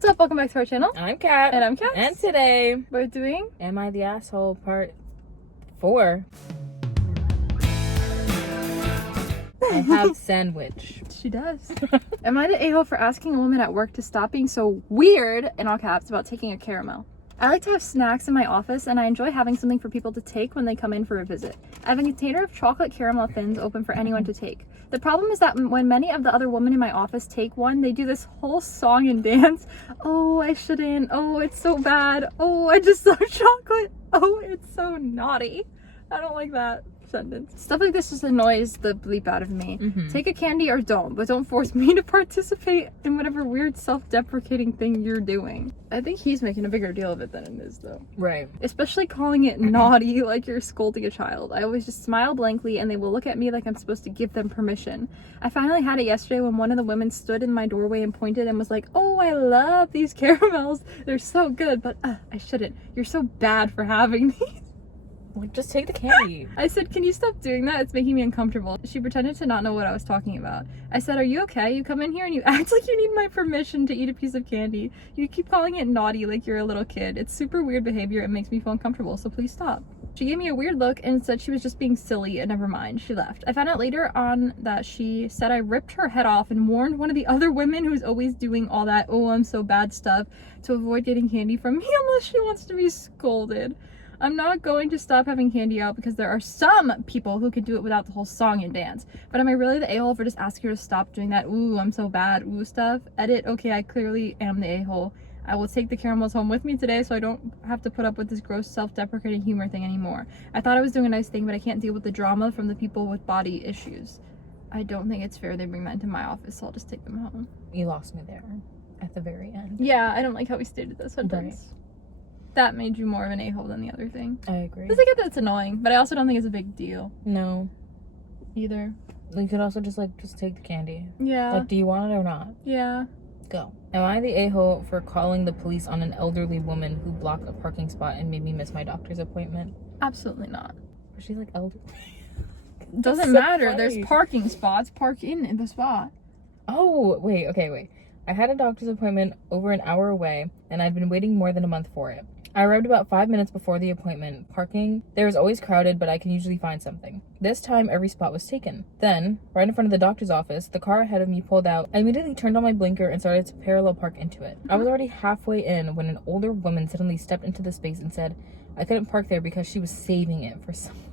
what's up? Welcome back to our channel. I'm Kat. And I'm Cass. And today, we're doing Am I the Asshole Part 4. I have sandwich. She does. Am I the a-hole for asking a woman at work to stop being so weird, in all caps, about taking a caramel? I like to have snacks in my office, and I enjoy having something for people to take when they come in for a visit. I have a container of chocolate caramel thins open for anyone to take. The problem is that when many of the other women in my office take one, they do this whole song and dance. Oh, I shouldn't. Oh, it's so bad. Oh, I just saw chocolate. Oh, it's so naughty. I don't like that sentence. Stuff like this just annoys the bleep out of me. Take a candy or don't, but don't force me to participate in whatever weird self-deprecating thing you're doing. I think he's making a bigger deal of it than it is, though. Right. Especially calling it naughty like you're scolding a child. I always just smile blankly and they will look at me like I'm supposed to give them permission. I finally had it yesterday when one of the women stood in my doorway and pointed and was like, oh, I love these caramels. They're so good, but I shouldn't. You're so bad for having these. Like, just take the candy. I said, can you stop doing that? It's making me uncomfortable. She pretended to not know what I was talking about. I said, are you okay? You come in here and you act like you need my permission to eat a piece of candy. You keep calling it naughty like you're a little kid. It's super weird behavior. It makes me feel uncomfortable, so please stop. She gave me a weird look and said she was just being silly, and never mind. She left. I found out later on that she said I ripped her head off and warned one of the other women who's always doing all that, oh, I'm so bad stuff, to avoid getting candy from me unless she wants to be scolded. I'm not going to stop having candy out because there are some people who can do it without the whole song and dance. But am I really the a-hole for just asking her to stop doing that ooh, I'm so bad, ooh stuff? Edit, okay, I clearly am the a-hole. I will take the caramels home with me today so I don't have to put up with this gross self-deprecating humor thing anymore. I thought I was doing a nice thing, but I can't deal with the drama from the people with body issues. I don't think it's fair they bring that into my office, so I'll just take them home. You lost me there at the very end. Yeah, I don't like how we stated that sentence. Right. That made you more of an a-hole than the other thing. I agree. Because I get that it's annoying, but I also don't think it's a big deal. No. Either. You could also just take the candy. Yeah. Like, do you want it or not? Yeah. Go. Am I the a-hole for calling the police on an elderly woman who blocked a parking spot and made me miss my doctor's appointment? Absolutely not. Was she like elderly? Doesn't so matter. funny. There's parking spots. Park in the spot. Oh, wait. I had a doctor's appointment over an hour away, and I'd been waiting more than a month for it. I arrived about 5 minutes before the appointment. Parking there is always crowded, but I can usually find something. This time, every spot was taken. Then, right in front of the doctor's office, the car ahead of me pulled out. I immediately turned on my blinker and started to parallel park into it. I was already halfway in when an older woman suddenly stepped into the space and said I couldn't park there because she was saving it for someone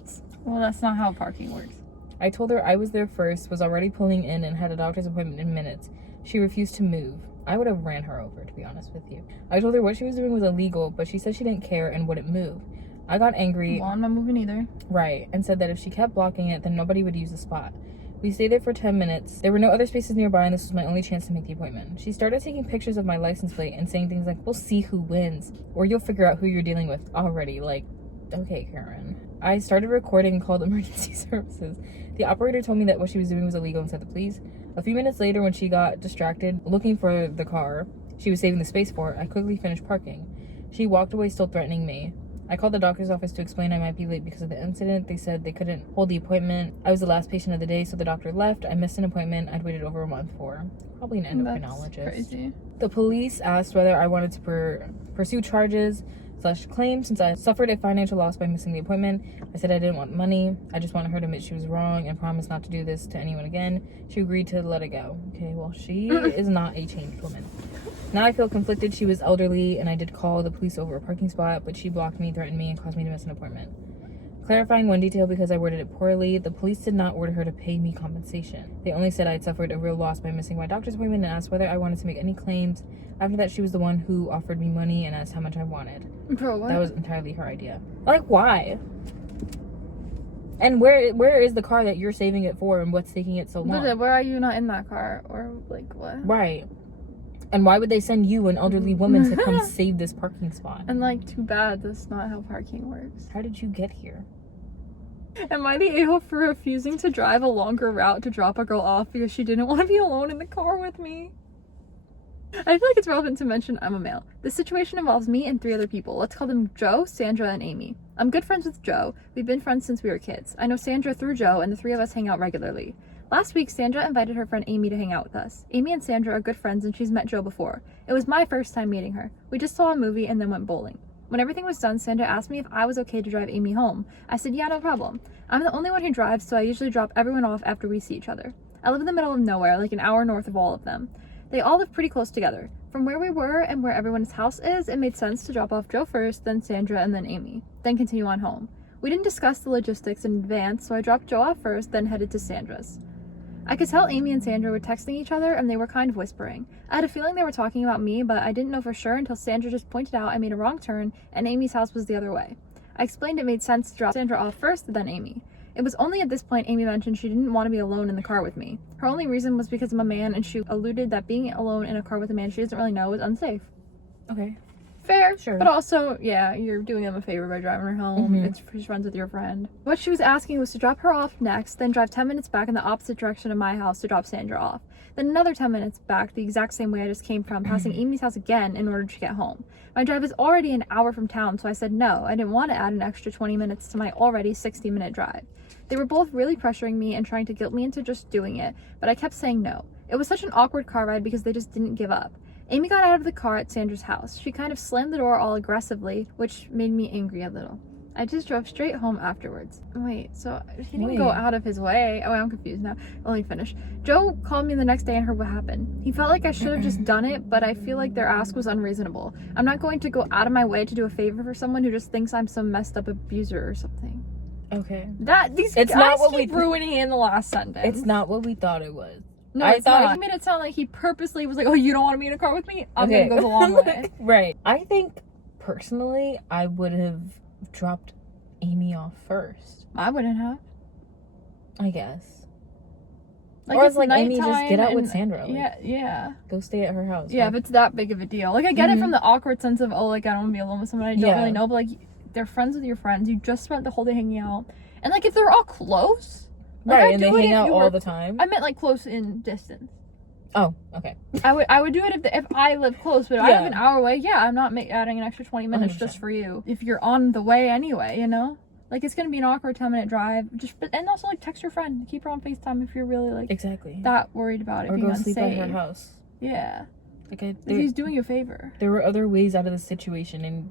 else. Well, that's not how parking works. I told her I was there first, was already pulling in, and had a doctor's appointment in minutes. She refused to move. I would have ran her over, to be honest with you. I told her what she was doing was illegal, but she said she didn't care and wouldn't move. I got angry. Well, I'm not moving either. Right, and said that if she kept blocking it, then nobody would use the spot. We stayed there for 10 minutes. There were no other spaces nearby, and this was my only chance to make the appointment. She started taking pictures of my license plate and saying things like, we'll see who wins, or you'll figure out who you're dealing with already. Like, okay, Karen. I started recording and called emergency services. The operator told me that what she was doing was illegal and said to please. A few minutes later, when she got distracted looking for the car she was saving the space for, I quickly finished parking. She walked away still threatening me. I called the doctor's office to explain I might be late because of the incident. They said they couldn't hold the appointment. I was the last patient of the day, so the doctor left. I missed an appointment I'd waited over a month for. Probably an endocrinologist. That's crazy. The police asked whether I wanted to pursue charges / claims since I suffered a financial loss by missing the appointment. I said I didn't want money. I just wanted her to admit she was wrong and promise not to do this to anyone again. She agreed to let it go. Okay, well, she is not a changed woman. Now I feel conflicted. She was elderly and I did call the police over a parking spot, but she blocked me, threatened me, and caused me to miss an appointment. Clarifying one detail because I worded it poorly, the police did not order her to pay me compensation. They only said I had suffered a real loss by missing my doctor's appointment and asked whether I wanted to make any claims. After that, she was the one who offered me money and asked how much I wanted. Bro, what? That was entirely her idea. Like, why? And where is the car that you're saving it for, and what's taking it so long? But where are you not in that car? Or, like, what? Right. And why would they send you, an elderly woman, to come save this parking spot? And, like, too bad that's not how parking works. How did you get here? Am I the a-hole for refusing to drive a longer route to drop a girl off because she didn't want to be alone in the car with me? I feel like it's relevant to mention I'm a male. This situation involves me and 3 other people. Let's call them Joe, Sandra, and Amy. I'm good friends with Joe. We've been friends since we were kids. I know Sandra through Joe, and the 3 of us hang out regularly. Last week, Sandra invited her friend Amy to hang out with us. Amy and Sandra are good friends and she's met Joe before. It was my first time meeting her. We just saw a movie and then went bowling. When everything was done, Sandra asked me if I was okay to drive Amy home. I said, yeah, no problem. I'm the only one who drives, so I usually drop everyone off after we see each other. I live in the middle of nowhere, like an hour north of all of them. They all live pretty close together. From where we were and where everyone's house is, it made sense to drop off Joe first, then Sandra, and then Amy. Then continue on home. We didn't discuss the logistics in advance, so I dropped Joe off first, then headed to Sandra's. I could tell Amy and Sandra were texting each other and they were kind of whispering. I had a feeling they were talking about me, but I didn't know for sure until Sandra just pointed out I made a wrong turn and Amy's house was the other way. I explained it made sense to drop Sandra off first, then Amy. It was only at this point Amy mentioned she didn't want to be alone in the car with me. Her only reason was because I'm a man, and she alluded that being alone in a car with a man she doesn't really know is unsafe. Okay. Fair, Sure. but also, yeah, you're doing them a favor by driving her home. It's she's friends with your friend. What she was asking was to drop her off next, then drive 10 minutes back in the opposite direction of my house to drop Sandra off. Then another 10 minutes back the exact same way I just came from, passing Amy's house again in order to get home. My drive is already an hour from town, so I said no. I didn't want to add an extra 20 minutes to my already 60-minute drive. They were both really pressuring me and trying to guilt me into just doing it, but I kept saying no. It was such an awkward car ride because they just didn't give up. Amy got out of the car at Sandra's house. She kind of slammed the door all aggressively, which made me angry a little. I just drove straight home afterwards. Wait, so he didn't go out of his way. Oh, I'm confused now. Let me finish. Joe called me the next day and heard what happened. He felt like I should have just done it, but I feel like their ask was unreasonable. I'm not going to go out of my way to do a favor for someone who just thinks I'm some messed up abuser or something. Okay. These it's guys not what keep ruining it in the last sentence. It's not what we thought it was. No, I it's thought not. He made it sound like he purposely was like, oh, you don't want to be in a car with me? I'm going to go the long way. Right. I think, personally, I would have dropped Amy off first. I wouldn't have. I guess. Like, or it's like Amy, just get out and, with Sandra. Like, yeah. Go stay at her house. Yeah, like, if it's that big of a deal. Like, I get it from the awkward sense of, oh, like, I don't want to be alone with someone I don't really know, but, like, they're friends with your friends. You just spent the whole day hanging out. And, like, if they're all close... Like, right, and they hang out all the time. I meant, like, close in distance. Oh, okay. I would do it if I live close, but if I live an hour away, I'm not adding an extra 20 minutes 100%. Just for you. If you're on the way anyway, you know? Like, it's gonna be an awkward 10-minute drive. And also, like, text your friend. Keep her on FaceTime if you're really, like... Exactly. ...that worried about it or being go sleep unsafe. at her house. Yeah. Like, he's doing you a favor. There were other ways out of the situation, and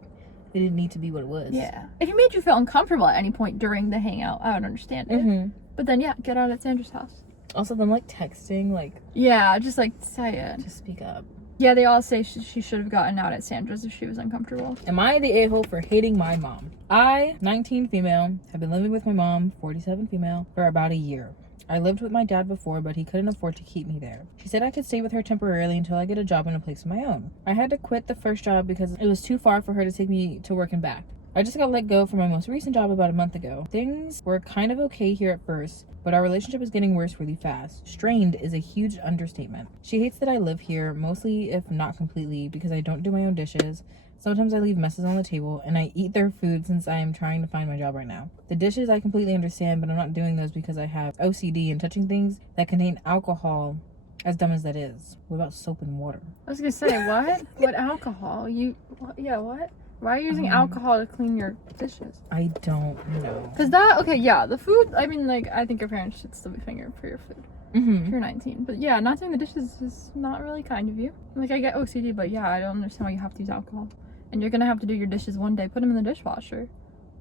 it didn't need to be what it was. Yeah. If it made you feel uncomfortable at any point during the hangout, I would understand it. But then, get out at Sandra's house. Also, them, like, texting, like... Yeah, just, like, say it. Just speak up. Yeah, they all say she should have gotten out at Sandra's if she was uncomfortable. Am I the a-hole for hating my mom? I, 19 female, have been living with my mom, 47 female, for about a year. I lived with my dad before, but he couldn't afford to keep me there. She said I could stay with her temporarily until I get a job in a place of my own. I had to quit the first job because it was too far for her to take me to work and back. I just got let go from my most recent job about a month ago. Things were kind of okay here at first, but our relationship is getting worse really fast. Strained is a huge understatement. She hates that I live here, mostly if not completely, because I don't do my own dishes. Sometimes I leave messes on the table, and I eat their food since I am trying to find my job right now. The dishes I completely understand, but I'm not doing those because I have OCD and touching things that contain alcohol, as dumb as that is. What about soap and water? I was gonna say, what? What alcohol? What? Why are you using alcohol to clean your dishes? I don't know. Because the food, I mean, like, I think your parents should still be fingering for your food. If you're 19. But yeah, not doing the dishes is not really kind of you. Like, I get OCD, but yeah, I don't understand why you have to use alcohol. And you're gonna have to do your dishes one day. Put them in the dishwasher.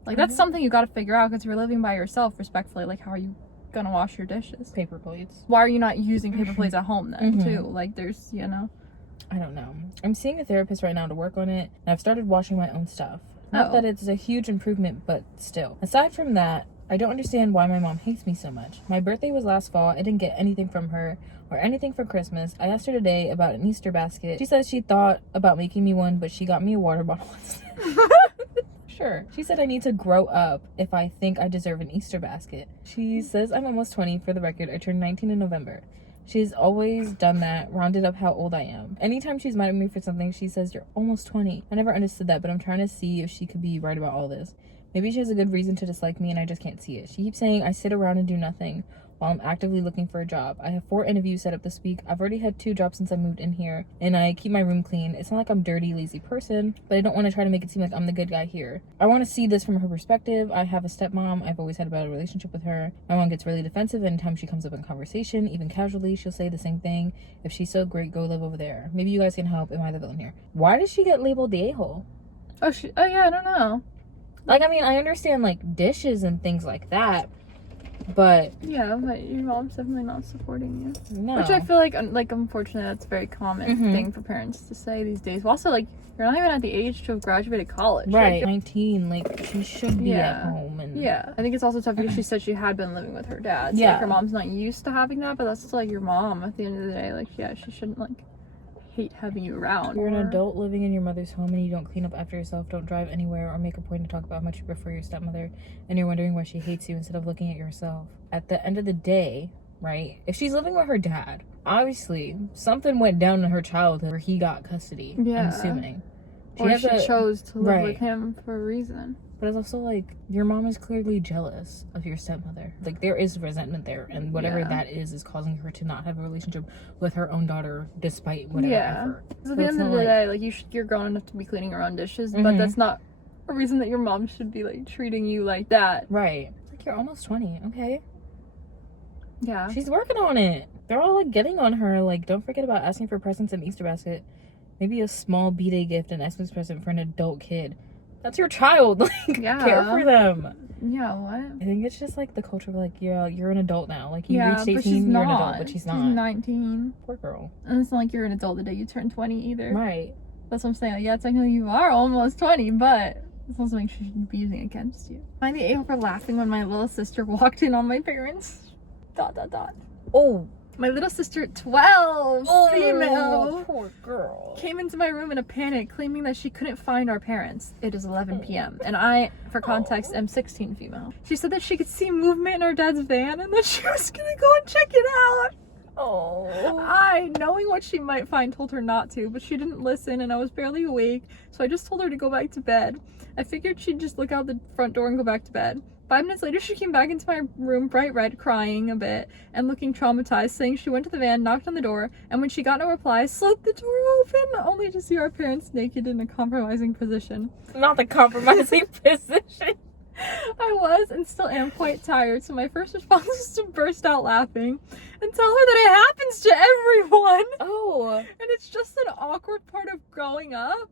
Like, that's something you gotta figure out because you're living by yourself, respectfully. Like, how are you gonna wash your dishes? Paper plates. Why are you not using paper plates at home then, too? Like, there's, I don't know. I'm seeing a therapist right now to work on it, and I've started washing my own stuff. Not that it's a huge improvement, but still. Aside from that, I don't understand why my mom hates me so much. My birthday was last fall. I didn't get anything from her or anything for Christmas. I asked her today about an Easter basket. She said she thought about making me one, but she got me a water bottle instead. Sure. She said I need to grow up if I think I deserve an Easter basket. She says I'm almost 20. For the record, I turned 19 in November. She's always done that, rounded up how old I am. Anytime she's mad at me for something, she says, you're almost 20. I never understood that, but I'm trying to see if she could be right about all this. Maybe she has a good reason to dislike me and I just can't see it. She keeps saying I sit around and do nothing, while I'm actively looking for a job. I have 4 interviews set up this week. I've already had 2 jobs since I moved in here, and I keep my room clean. It's not like I'm a dirty, lazy person, but I don't want to try to make it seem like I'm the good guy here. I want to see this from her perspective. I have a stepmom. I've always had a bad relationship with her. My mom gets really defensive anytime she comes up in conversation, even casually. She'll say the same thing. If she's so great, go live over there. Maybe you guys can help. Am I the villain here? Why does she get labeled the a-hole? Oh yeah, I don't know. Like, I mean, I understand, like, dishes and things like that, but... Yeah, but your mom's definitely not supporting you. No. Which I feel like unfortunately, that's a very common thing for parents to say these days. Well, also, like, you're not even at the age to have graduated college. Right. Like, 19, like, she should be at home. And yeah. I think it's also tough because she said she had been living with her dad. So, Yeah. like, her mom's not used to having that, but that's just, like, your mom at the end of the day. Like, yeah, she shouldn't, like, hate having you around. You're an adult living in your mother's home and you don't clean up after yourself, don't drive anywhere, or make a point to talk about how much you prefer your stepmother, and you're wondering why she hates you instead of looking at yourself. At the end of the day, right, if she's living with her dad, obviously something went down in her childhood where he got custody. Yeah. I'm assuming. Or she chose to live with Right. him for a reason. But it's also like, your mom is clearly jealous of your stepmother. Like, there is resentment there, and whatever that is causing her to not have a relationship with her own daughter despite whatever effort. Because at the end of the day, like, you're grown enough to be cleaning your own dishes, but that's not a reason that your mom should be, like, treating you like that. Right. Like, you're almost 20, okay? Yeah. She's working on it. They're all, like, getting on her. Like, don't forget about asking for presents in Easter basket. Maybe a small B-Day gift and Xmas present for an adult kid. That's your child. Like, care for them. Yeah, what? I think it's just, like, the culture of, like, you're an adult now. Like, you reached 18, but she's you're an not. adult, but she's not. She's 19. Poor girl. And it's not like you're an adult the day you turn 20 either. Right. That's what I'm saying. Like, yeah, technically you are almost 20, but it's also like she shouldn't be using it against you. Am I the a-hole for laughing when my little sister walked in on my parents? ... Oh. My little sister, 12, female, Poor girl. came into my room in a panic, claiming that she couldn't find our parents. It is 11 p.m. and I, for context, am 16 female. She said that she could see movement in our dad's van and that she was gonna go and check it out. Oh. I, knowing what she might find, told her not to, but she didn't listen and I was barely awake, so I just told her to go back to bed. I figured she'd just look out the front door and go back to bed. 5 minutes later, she came back into my room, bright red, crying a bit, and looking traumatized, saying she went to the van, knocked on the door, and when she got no reply, slid the door open, only to see our parents naked in a compromising position. Not the compromising position. I was, and still am, quite tired, so my first response was to burst out laughing and tell her that it happens to everyone. Oh. And it's just an awkward part of growing up.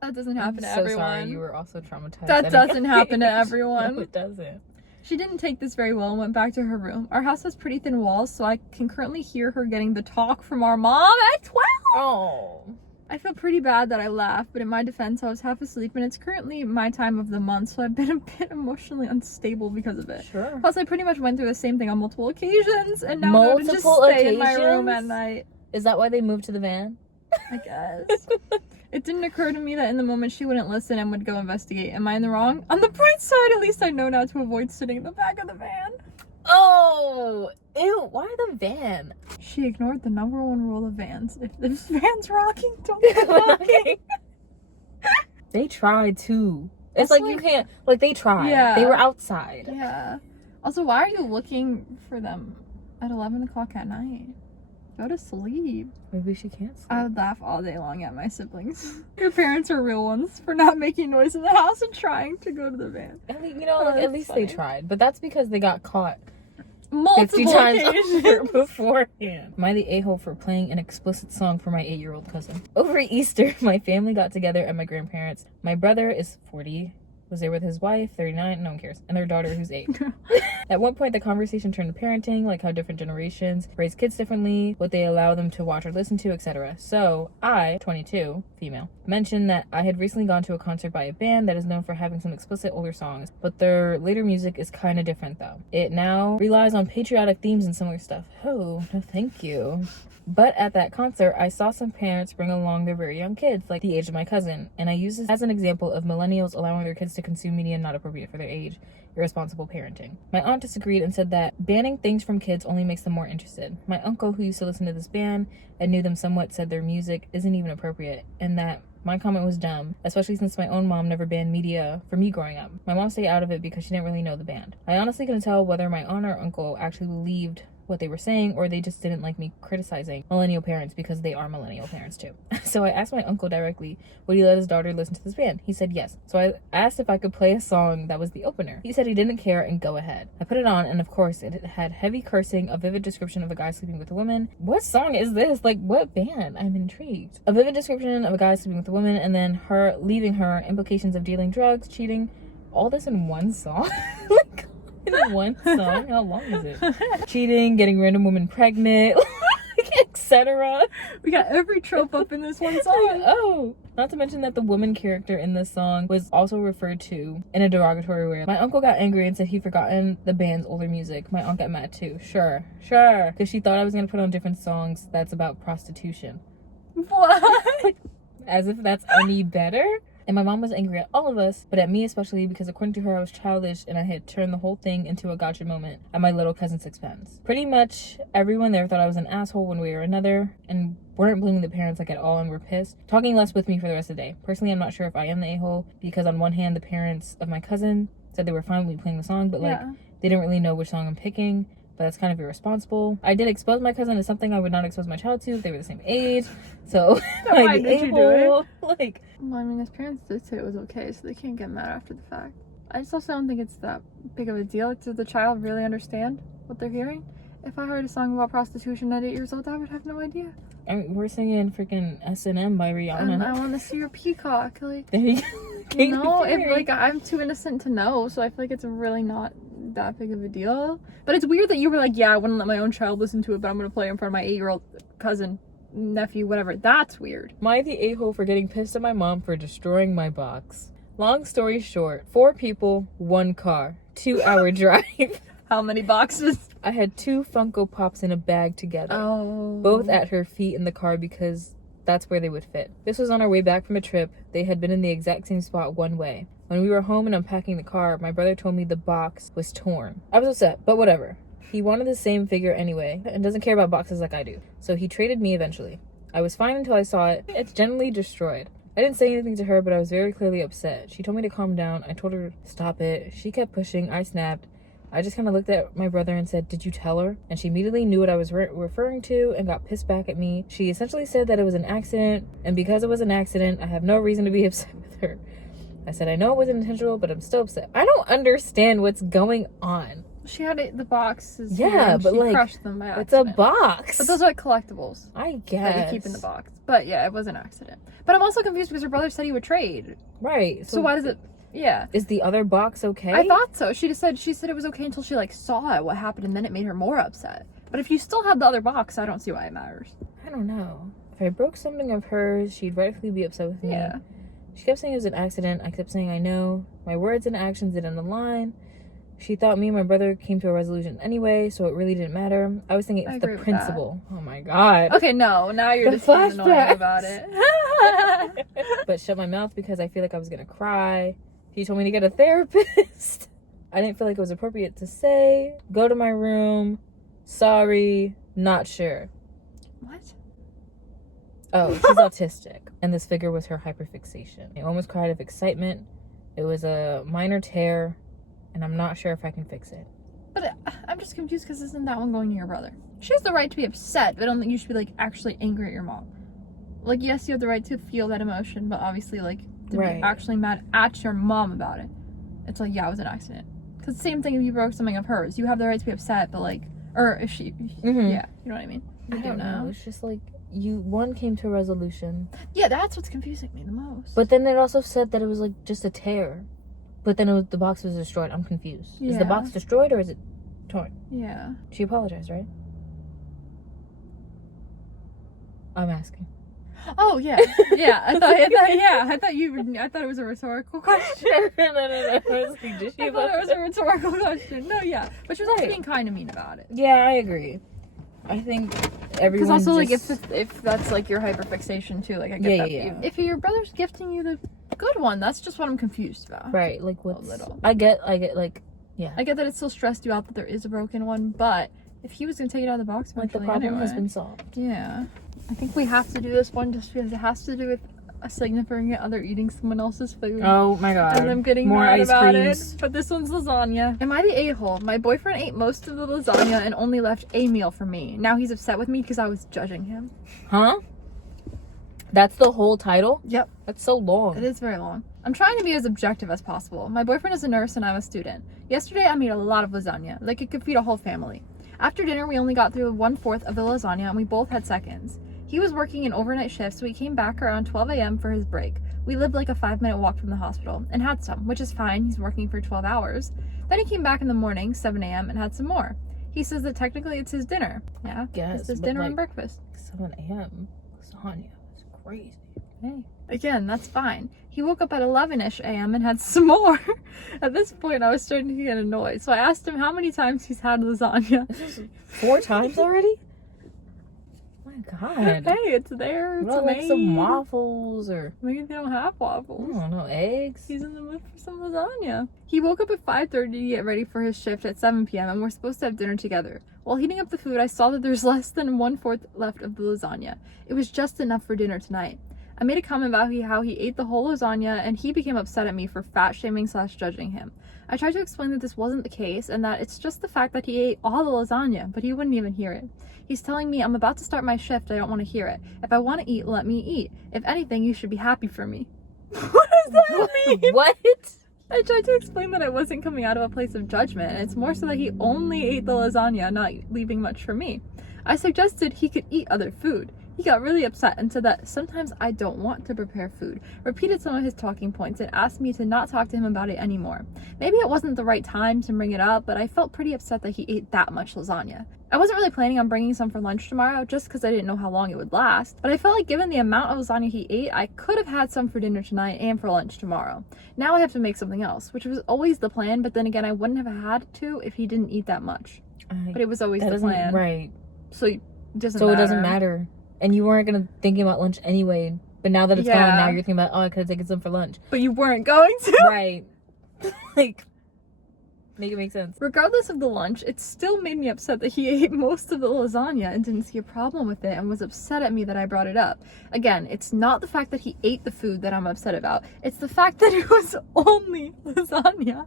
That doesn't happen to I'm so everyone. sorry you were also traumatized. That doesn't happen to everyone. No, it doesn't. She didn't take this very well and went back to her room. Our house has pretty thin walls, so I can currently hear her getting the talk from our mom at 12. Oh. I feel pretty bad that I laughed, but in my defense, I was half asleep, and it's currently my time of the month, so I've been a bit emotionally unstable because of it. Sure. Plus, I pretty much went through the same thing on multiple occasions, and now I'm gonna just stay in my room at night. Is that why they moved to the van? I guess. It didn't occur to me that in the moment she wouldn't listen and would go investigate. Am I in the wrong? On the bright side, at least I know now to avoid sitting in the back of the van. Oh, ew, why the van? She ignored the number one rule of vans. If this van's rocking, don't be walking. They tried too. It's Also, like you can't, like they tried. Yeah. They were outside. Yeah. Also, why are you looking for them at 11 o'clock at night? Go to sleep. Maybe she can't sleep. I would laugh all day long at my siblings. Your parents are real ones for not making noise in the house and trying to go to the van. I mean, you know, like, at least funny. they tried. But that's because they got caught Multiple 50 times occasions. beforehand. Am I the a-hole for playing an explicit song for my 8-year-old cousin? Over Easter, my family got together at my grandparents'. My brother is 40, was there with his wife, 39, no one cares, and their daughter who's 8. At one point, the conversation turned to parenting, like how different generations raise kids differently, what they allow them to watch or listen to, etc. So, I, 22, female, mentioned that I had recently gone to a concert by a band that is known for having some explicit older songs, but their later music is kind of different though. It now relies on patriotic themes and similar stuff. Oh, no thank you. But at that concert, I saw some parents bring along their very young kids, like the age of my cousin, and I use this as an example of millennials allowing their kids to consume media not appropriate for their age, irresponsible parenting. My aunt disagreed and said that banning things from kids only makes them more interested. My uncle, who used to listen to this band and knew them somewhat, said their music isn't even appropriate, and that my comment was dumb, especially since my own mom never banned media for me growing up. My mom stayed out of it because she didn't really know the band. I honestly couldn't tell whether my aunt or uncle actually believed what they were saying, or they just didn't like me criticizing millennial parents because they are millennial parents too. So I asked my uncle directly, would he let his daughter listen to this band? He said yes. So I asked if I could play a song that was the opener. He said he didn't care and go ahead. I put it on, and of course it had heavy cursing, a vivid description of a guy sleeping with a woman. What song is this? Like, what band? I'm intrigued. A vivid description of a guy sleeping with a woman, and then her leaving her, implications of dealing drugs, cheating, all this in one song. Like, in one song? How long is it? Cheating, getting random women pregnant, etc. We got every trope up in this one song. Oh, not to mention that the woman character in this song was also referred to in a derogatory way. My uncle got angry and said he'd forgotten the band's older music. My aunt got mad too. Sure, because she thought I was gonna put on different songs that's about prostitution. What? As if that's any better. And my mom was angry at all of us, but at me especially, because according to her, I was childish and I had turned the whole thing into a gotcha moment at my little cousin's expense. Pretty much everyone there thought I was an asshole one way or another, and weren't blaming the parents like at all, and were pissed, talking less with me for the rest of the day. Personally, I'm not sure if I am the a-hole, because on one hand, the parents of my cousin said they were fine with me playing the song, but like, they didn't really know which song I'm picking. But that's kind of irresponsible. I did expose my cousin to something I would not expose my child to if they were the same age. So, why did you do it? Like, well, I mean, his parents did say it was okay, so they can't get mad after the fact. I just also don't think it's that big of a deal. Does the child really understand what they're hearing? If I heard a song about prostitution at 8 years old, I would have no idea. I mean, we're singing freaking S&M by Rihanna. And I want to see your peacock. Like, there you go. No, if like I'm too innocent to know, so I feel like it's really not that big of a deal. But it's weird that you were like, yeah, I wouldn't let my own child listen to it, but I'm gonna play it in front of my 8-year-old cousin, nephew, whatever. That's weird. Am I the a-hole for getting pissed at my mom for destroying my box? Long story short, 4 people, 1 car, 2-hour drive. How many boxes? I had 2 Funko Pops in a bag together. Oh. Both at her feet in the car because that's where they would fit. This was on our way back from a trip. They had been in the exact same spot one way. When we were home and unpacking the car, my brother told me the box was torn. I was upset, but whatever. He wanted the same figure anyway, and doesn't care about boxes like I do. So he traded me eventually. I was fine until I saw it. It's generally destroyed. I didn't say anything to her, but I was very clearly upset. She told me to calm down. I told her, stop it. She kept pushing. I snapped. I just kind of looked at my brother and said, did you tell her? And she immediately knew what I was referring to and got pissed back at me. She essentially said that it was an accident, and because it was an accident, I have no reason to be upset with her. I said, I know it wasn't intentional, but I'm still upset. I don't understand what's going on. She had the boxes. Yeah, but she like, crushed them by it's a accident. box. But those are like collectibles. I guess. That you keep in the box. But yeah, it was an accident. But I'm also confused because her brother said he would trade. Right. So why does it? Yeah. Is the other box okay? I thought so. She said it was okay until she like saw it, what happened, and then it made her more upset. But if you still have the other box, I don't see why it matters. I don't know. If I broke something of hers, she'd rightfully be upset with me. Yeah. She kept saying it was an accident. I kept saying I know. My words and actions didn't align. She thought me and my brother came to a resolution anyway, so it really didn't matter. I was thinking it's the principle. Oh my god. Okay, no. Now you're just being annoying about it. But shut my mouth because I feel like I was gonna cry. She told me to get a therapist. I didn't feel like it was appropriate to say. Go to my room. Sorry. Not sure. What? Oh, she's autistic. And this figure was her hyperfixation. I almost cried of excitement. It was a minor tear, and I'm not sure if I can fix it. But I'm just confused because isn't that one going to your brother? She has the right to be upset, but I don't think you should be like actually angry at your mom. Like, yes, you have the right to feel that emotion, but obviously, like, to be actually mad at your mom about it. It's like, yeah, it was an accident. Because the same thing if you broke something of hers. You have the right to be upset, but like, or if she, yeah, you know what I mean? I don't know. It's just like, one came to a resolution. Yeah, that's what's confusing me the most. But then it also said that it was like just a tear. But then the box was destroyed. I'm confused. Yeah. Is the box destroyed or is it torn? Yeah. She apologized, right? I'm asking. Oh yeah, yeah. I thought it was a rhetorical question. No. I was like, did she I thought it was a rhetorical question. No, yeah, but she was also being kind of mean about it. Yeah, I agree. I think everyone also, like, just... if that's, like, your hyperfixation, too, like, I get that. Yeah. If your brother's gifting you the good one, that's just what I'm confused about. Right, like, what's... A little. I get, like, yeah. I get that it still stressed you out that there is a broken one, but if he was gonna take it out of the box, like, the problem has been solved. Yeah. I think we have to do this one just because it has to do with a significant other eating someone else's food. Oh my god. And them getting more mad ice about creams. it. But this one's lasagna. Am I the a-hole? My boyfriend ate most of the lasagna and only left a meal for me. Now he's upset with me because I was judging him. Huh? That's the whole title? Yep. That's so long. It is very long. I'm trying to be as objective as possible. My boyfriend is a nurse and I'm a student. Yesterday I made a lot of lasagna. Like it could feed a whole family. After dinner we only got through 1/4 of the lasagna and we both had seconds. He was working an overnight shift, so he came back around 12 a.m. for his break. We lived like a 5-minute walk from the hospital and had some, which is fine. He's working for 12 hours. Then he came back in the morning, 7 a.m., and had some more. He says that technically it's his dinner. Yeah, yes, it's his dinner and breakfast. 7 a.m. lasagna. It's crazy. Hey, again, that's fine. He woke up at 11-ish a.m. and had some more. At this point, I was starting to get annoyed, so I asked him how many times he's had lasagna. This is 4 times already? God. Hey, it's there. It's well, made. like some waffles or... Maybe they don't have waffles. I don't know, eggs? He's in the mood for some lasagna. He woke up at 5:30 to get ready for his shift at 7 p.m. and we're supposed to have dinner together. While heating up the food, I saw that there's less than 1/4 left of the lasagna. It was just enough for dinner tonight. I made a comment about how he ate the whole lasagna and he became upset at me for fat shaming / judging him. I tried to explain that this wasn't the case and that it's just the fact that he ate all the lasagna, but he wouldn't even hear it. He's telling me I'm about to start my shift, I don't want to hear it. If I want to eat, let me eat. If anything, you should be happy for me. What does that mean? What? I tried to explain that I wasn't coming out of a place of judgment, and it's more so that he only ate the lasagna, not leaving much for me. I suggested he could eat other food. He got really upset and said that sometimes I don't want to prepare food, repeated some of his talking points, and asked me to not talk to him about it anymore. Maybe it wasn't the right time to bring it up, but I felt pretty upset that he ate that much lasagna. I wasn't really planning on bringing some for lunch tomorrow, just because I didn't know how long it would last, but I felt like given the amount of lasagna he ate, I could have had some for dinner tonight and for lunch tomorrow. Now I have to make something else, which was always the plan, but then again, I wouldn't have had to if he didn't eat that much. But it was always the plan. Right. So it doesn't matter. matter. It doesn't matter. And you weren't gonna thinking about lunch anyway. But now that it's gone, now you're thinking about, oh, I could have taken some for lunch. But you weren't going to. Right. Like, make it make sense. Regardless of the lunch, it still made me upset that he ate most of the lasagna and didn't see a problem with it and was upset at me that I brought it up. Again, it's not the fact that he ate the food that I'm upset about. It's the fact that it was only lasagna. Am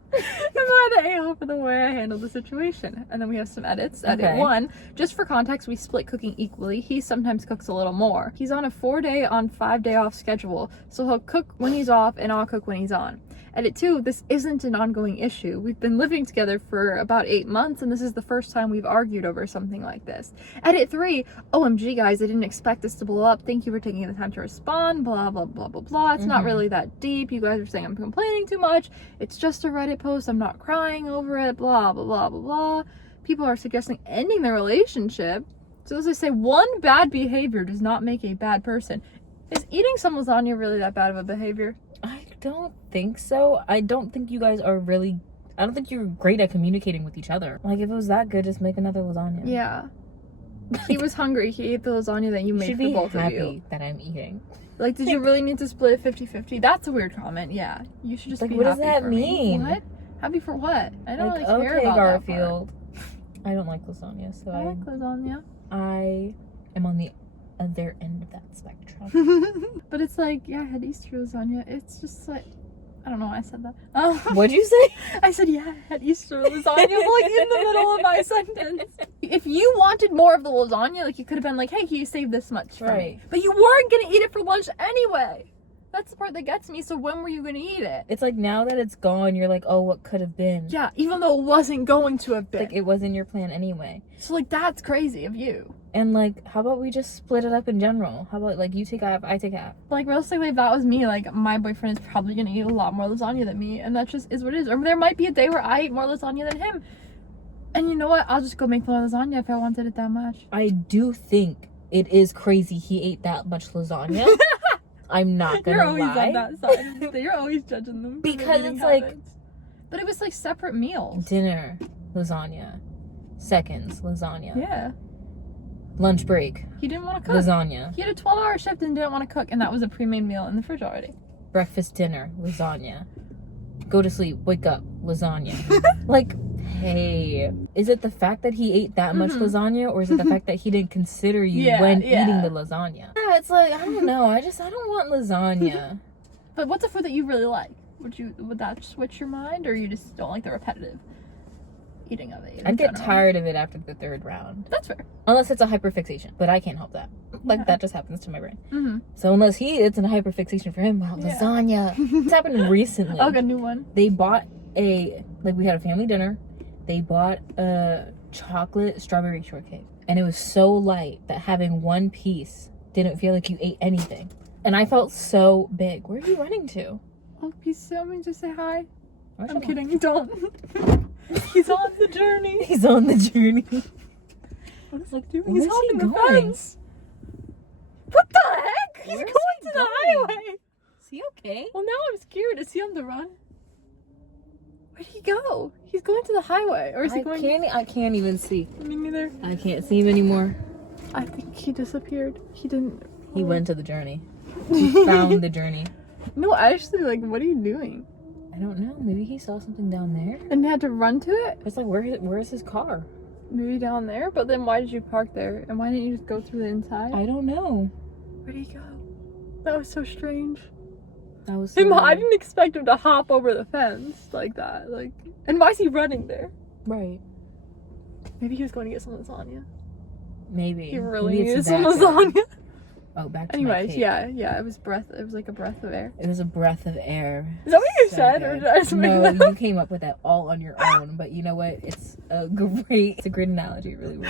I the a-hole for the way I handled the situation? And then we have some edits. Edit 1. Just for context, we split cooking equally. He sometimes cooks a little more. He's on a 4-day on 5-day off schedule, so he'll cook when he's off and I'll cook when he's on. Edit 2, this isn't an ongoing issue. We've been living together for about 8 months and this is the first time we've argued over something like this. Edit 3, OMG guys, I didn't expect this to blow up. Thank you for taking the time to respond, blah, blah, blah, blah, blah. It's not really that deep. You guys are saying I'm complaining too much. It's just a Reddit post. I'm not crying over it, blah, blah, blah, blah, blah. People are suggesting ending the relationship. So as I say, one bad behavior does not make a bad person. Is eating some lasagna really that bad of a behavior? I don't think so. I don't think you guys are really... I don't think you're great at communicating with each other. Like, if it was that good, just make another lasagna. Yeah. He was hungry. He ate the lasagna that you made for both of you. Should be happy that I'm eating. Like, did you really need to split it 50-50? That's a weird comment. Yeah. You should just like, be what happy does that for mean? Me. What? Happy for what? I don't like, really care okay, about Garfield. I don't like lasagna, so I like lasagna. I am on the other end of that spectrum. But it's like, yeah, I had Easter lasagna. It's just like, I don't know why I said that. What'd you say? I said, yeah, I had Easter lasagna, like in the middle of my sentence. If you wanted more of the lasagna, like you could have been like, hey, can you save this much for me? But you weren't gonna eat it for lunch anyway. That's the part that gets me. So when were you gonna eat it? It's like now that it's gone, you're like, oh, what could have been? Yeah, even though it wasn't going to have been. Like, it wasn't your plan anyway. So like, that's crazy of you. And like, how about we just split it up in general? How about like you take half, I take half? Like realistically, if that was me, like my boyfriend is probably gonna eat a lot more lasagna than me, and that just is what it is. Or there might be a day where I eat more lasagna than him. And you know what? I'll just go make more lasagna if I wanted it that much. I do think it is crazy he ate that much lasagna. I'm not gonna lie. You're always on that side. You're always judging them. Because it's like... But it was like separate meals. Dinner, lasagna. Seconds, lasagna. Yeah. Lunch break. He didn't want to cook. Lasagna. He had a 12-hour shift and didn't want to cook, and that was a pre-made meal in the fridge already. Breakfast, dinner, lasagna. Go to sleep, wake up, lasagna. Like, hey, is it the fact that he ate that much lasagna, or is it the fact that he didn't consider you when eating the lasagna? Yeah, it's like, I don't know. I don't want lasagna. But what's a food that you really like? Would that switch your mind, or you just don't like the repetitive eating of it? I'd get tired of it after the third round. That's fair. Unless it's a hyperfixation, but I can't help that. Like, that just happens to my brain. Mm-hmm. So unless it's a hyperfixation for him, well, lasagna. It's happened recently. Oh, a new one. They bought we had a family dinner. They bought a chocolate strawberry shortcake. And it was so light that having one piece didn't feel like you ate anything. And I felt so big. Where are you running to? Oh, please tell me, just say hi. I'm kidding, don't. He's on the journey. He's on the journey. What is he doing? He's holding the fence. What the heck? He's going to the highway. Is he okay? Well, now I'm scared. Is he on the run? Where'd he go? He's going to the highway. Or is he going... I can't even see. Me neither. I can't see him anymore. I think he disappeared. He didn't... He went to the journey. He found the journey. No, actually, like, what are you doing? I don't know. Maybe he saw something down there. And had to run to it? It's like, where's his car? Maybe down there? But then why did you park there? And why didn't you just go through the inside? I don't know. Where'd he go? That was so strange. That was so I didn't expect him to hop over the fence like that. Like, and why is he running there? Right. Maybe he was going to get some lasagna. Maybe. He really needed some lasagna. Oh, back to Anyways, my cake. yeah, it was like a breath of air. It was a breath of air. Is that what you So said, good. or did I just make No, that you up? came up with that all on your own. But you know what? It's a great analogy. It really was.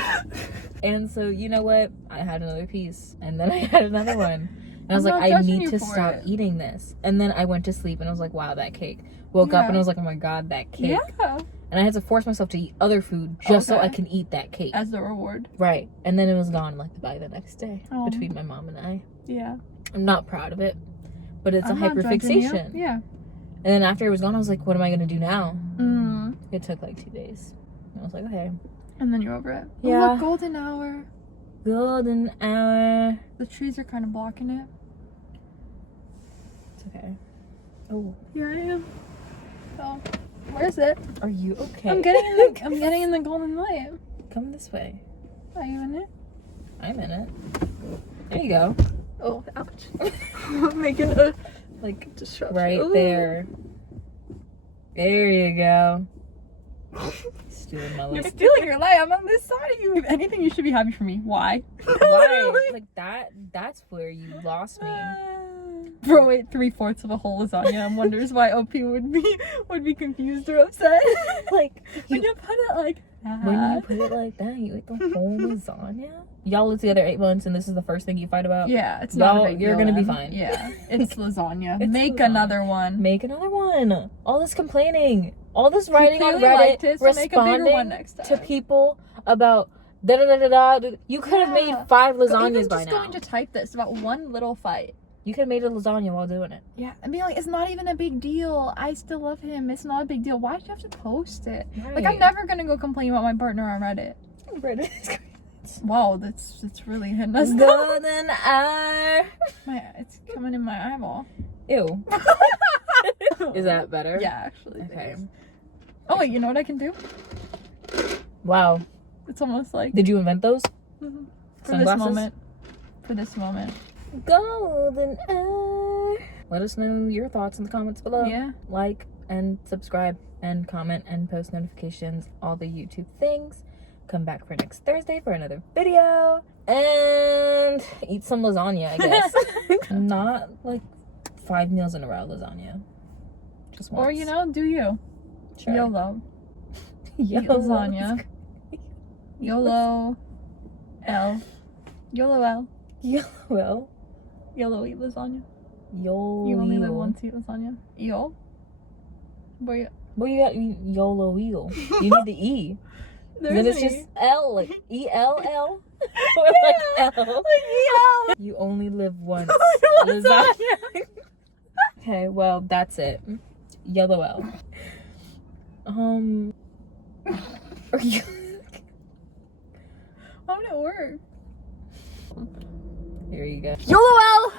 And so, you know what? I had another piece, and then I had another one. And I was like, I need to stop eating this. And then I went to sleep, and I was like, wow, that cake. Woke up, and I was like, oh my god, that cake. Yeah. And I had to force myself to eat other food just so I can eat that cake. As the reward. Right. And then it was gone like by the next day between my mom and I. Yeah. I'm not proud of it, but it's I'm a not judging you. hyperfixation. Yeah. And then after it was gone, I was like, what am I going to do now? Mm. It took like 2 days. And I was like, okay. And then you're over it. Yeah. Oh, look, golden hour. Golden hour. The trees are kind of blocking it. It's okay. Oh. Here I am. So, where is it? Are you okay? I'm getting in the golden light. Come this way. Are you in it? I'm in it. There you go. Oh, ouch. Making a, like, disruption. Right there. There you go. Stealing my You're life. stealing your light. I'm on this side of you. If anything, you should be happy for me. Why? Why? Like that's where you lost me. Bro ate 3/4 of a whole lasagna and wonders why OP would be confused or upset. Like when you put it like that. When you put it like that, you ate the whole lasagna? Y'all live together 8 months and this is the first thing you fight about? Yeah, it's not a big you're deal gonna be then. fine. Yeah, it's lasagna. It's Make lasagna. another one. Make another one. All this complaining. All this writing on clearly liked Reddit, it, so make a bigger one responding next time. to people about da-da-da-da-da. You could have made 5 lasagnas by now. Even just going to type this about one little fight. You could have made a lasagna while doing it. Yeah, and be like, it's not even a big deal. I still love him. It's not a big deal. Why did you have to post it? Right. Like, I'm never gonna go complain about my partner on Reddit. Reddit is great. Wow, that's really hitting us. Golden hour. It's coming in my eyeball. Ew. Is that better? Yeah, actually. Okay. Thanks. Oh wait, you know what I can do? Wow. It's almost like Did you invent those? for Sunglasses? this moment. For this moment. Golden hour. Let us know your thoughts in the comments below. Yeah. Like and subscribe and comment and post notifications, all the YouTube things. Come back for next Thursday for another video and eat some lasagna, I guess. Not like 5 meals in a row lasagna. Just once. Or do you? Sure. YOLO. Eat YOLO. lasagna. YOLO. L. YOLO L. YOLO. YOLO eat lasagna. YOLO. You only live once, eat lasagna. YOLO. Boy, Well, you got YOLO wheel. You need the E. Then it's just L, like ELL. Or like L. Like You only live once. lasagna. Okay, well, that's it. Yellow L. Are you... How would it work? Here you go. YOLOL!